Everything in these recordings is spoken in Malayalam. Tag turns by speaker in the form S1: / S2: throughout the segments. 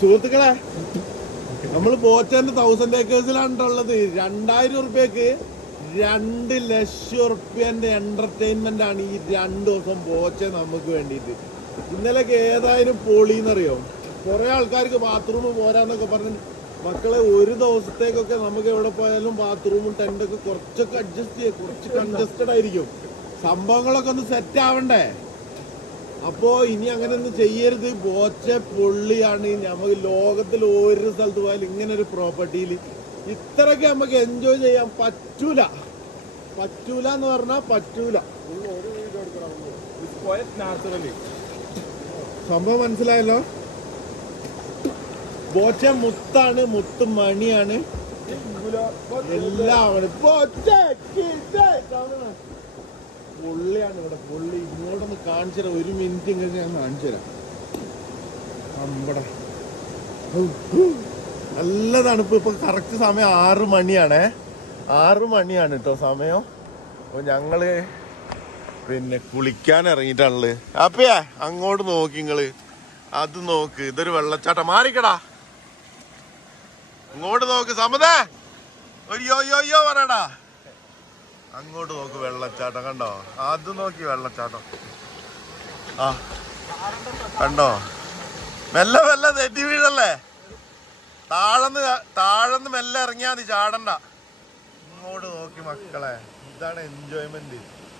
S1: സുഹൃത്തുക്കളെ നമ്മൾ ബോച്ചന്റെ തൗസൻഡ് ഏക്കേഴ്സിലാണ് ഉള്ളത് രണ്ടായിരം ഉറുപ്പ്യക്ക് രണ്ട് ലക്ഷം ഉറുപ്പ്യന്റെ എന്റർടൈൻമെന്റ് ആണ് ഈ രണ്ട് ദിവസം ബോച്ച നമുക്ക് വേണ്ടിയിട്ട്. ഇന്നലെയൊക്കെ ഏതായാലും പൊളിന്നറിയോ? കുറെ ആൾക്കാർക്ക് ബാത്റൂം പോരാന്നൊക്കെ പറഞ്ഞ് മക്കളെ ഒരു ദിവസത്തേക്കൊക്കെ നമുക്ക് എവിടെ പോയാലും ബാത്റൂമും ടെന്റൊക്കെ കുറച്ചൊക്കെ അഡ്ജസ്റ്റ് ചെയ്യാം കുറച്ച് കൺജസ്റ്റഡ് ആയിരിക്കും. സംഭവങ്ങളൊക്കെ ഒന്ന് സെറ്റ് ആവണ്ടേ? അപ്പോ ഇനി അങ്ങനെ ഒന്നും ചെയ്യരുത്. ബോച്ച പൊള്ളിയാണ്. നമുക്ക് ലോകത്തിൽ ഒരു സ്ഥലത്ത് പോയാലും ഇങ്ങനെ ഒരു പ്രോപ്പർട്ടിയിൽ ഇത്രയൊക്കെ നമുക്ക് എൻജോയ് ചെയ്യാൻ പറ്റൂല. പറ്റൂല എന്ന് പറഞ്ഞാൽ പറ്റൂല. സംഭവം മനസ്സിലായല്ലോ? ബോച്ച മുത്താണ് മുത്ത് മണിയാണ്. എല്ലാം. പൊള്ളിയാണ് ഇവിടെ പുള്ളി ഇങ്ങോട്ടൊന്ന് കാണിച്ചു തരാം. ഒരു മിനിറ്റ് ഇങ്ങനെ ഞാൻ കാണിച്ചു തരാം. നല്ല തണുപ്പ് ഇപ്പൊ കറക്റ്റ് സമയം ആറ് മണിയാണേ. ആറ് മണിയാണ് കേട്ടോ സമയം. അപ്പൊ ഞങ്ങൾ പിന്നെ കുളിക്കാൻ ഇറങ്ങിയിട്ടാണുള്ളത്. അപ്പയാ അങ്ങോട്ട് നോക്കി നിങ്ങൾ അത് നോക്ക്. ഇതൊരു വെള്ളച്ചാട്ടം. മാറിക്കടാ. അങ്ങോട്ട് നോക്ക്. സമതേ ഒരു യോ യോ യോ പറയടാ. അങ്ങോട്ട് നോക്ക് വെള്ളച്ചാട്ടം കണ്ടോ? അത് നോക്കി വെള്ളച്ചാട്ടം. ആ കണ്ടോ? മെല്ലെ മെല്ലെ തെറ്റി വീഴല്ലേ? താഴന്ന് താഴന്ന് മെല്ലെ ഇറങ്ങിയാ മതി ചാടണ്ട. ഇങ്ങോട്ട് നോക്കി മക്കളെ ഇതാണ് എൻജോയ്മെന്റ്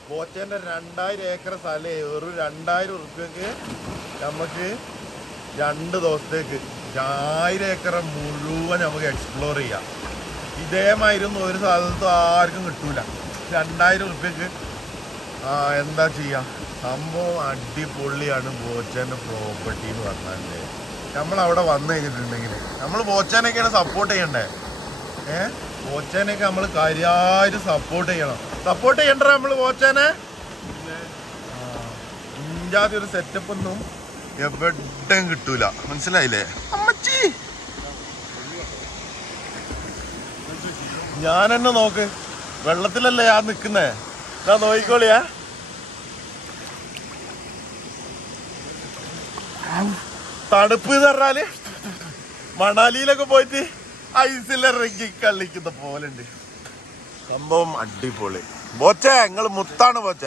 S1: കോച്ചേന്റെ രണ്ടായിരം ഏക്കർ സ്ഥലേ ഒരു രണ്ടായിരം ഉറുപ്പ്യക്ക് നമുക്ക് രണ്ട് ദിവസത്തേക്ക് ആയിരം ഏക്കർ മുഴുവൻ നമുക്ക് എക്സ്പ്ലോർ ചെയ്യാം. ഇതേമായിരുന്നു ഒരു സ്ഥലത്തും ആർക്കും കിട്ടൂല. രണ്ടായിരം ഉറുപ്പ്യക്ക് എന്താ ചെയ്യുക സംഭവം അടിപൊളിയാണ് ബോച്ചാന്റെ പ്രോപ്പർട്ടി എന്ന് പറഞ്ഞാൽ നമ്മൾ അവിടെ വന്നു കഴിഞ്ഞിട്ടുണ്ടെങ്കിൽ നമ്മൾ ബോച്ചാനൊക്കെയാണ് സപ്പോർട്ട് ചെയ്യണ്ടേ? ഏ? ബോച്ചാനൊക്കെ നമ്മൾ കാര്യമായിട്ട് സപ്പോർട്ട് ചെയ്യണം. സപ്പോർട്ട് ചെയ്യണ്ട നമ്മൾ ബോച്ചാനെ? ഇഞ്ചാതി ഒരു സെറ്റപ്പ് ഒന്നും എവിടെയും കിട്ടൂല. മനസ്സിലായില്ലേ? അമ്മച്ചി! ഞാൻ നോക്ക്. വെള്ളത്തിലല്ലേ ഞാൻ നിക്കുന്നേ? ഞാൻ നോയിക്കോളിയാ തണുപ്പ് എന്ന് പറഞ്ഞാൽ മണാലിയിലൊക്കെ പോയിട്ട് ഐസിലിറങ്ങി കളിക്കുന്ന പോലെ ഉണ്ട് സംഭവം അടിപൊളി. ബോച്ചേ നിങ്ങൾ മുത്താണ് ബോച്ചേ